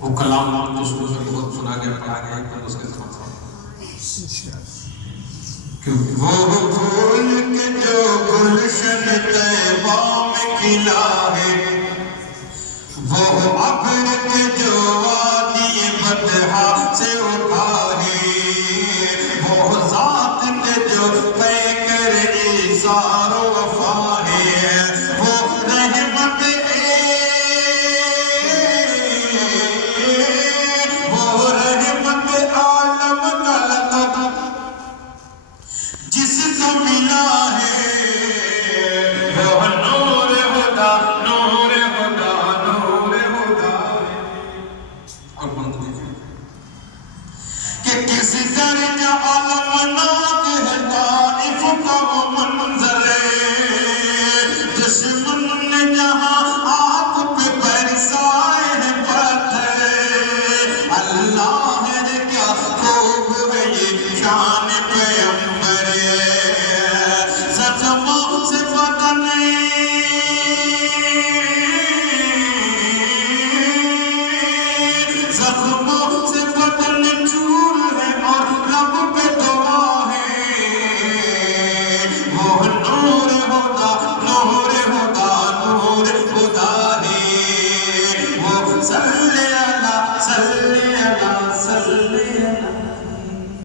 وہ کلام جو شروع میں بہت سنا گیا پڑھا گیا پر اس کے ساتھ وہ پھول کے جو گلشن طیبہ میں کھلا ہے، وہ ابر کے جو وادی بطحا سے اٹھا ہے، وہ ذات کے جو پیکر ایثار و وفا ہے، وہ رحمت عالم کا لقب جس کو ملا ہے، وہ نور خدا نور خدا نور خدا اور بند دیکھیں کہ کس درجہ علمناک ہے طائف کا وہ منظر دشمن نے جہاں آپ پہ برسائے ہیں پتھر، اللہ ہے کیا خوب ہے یہ شان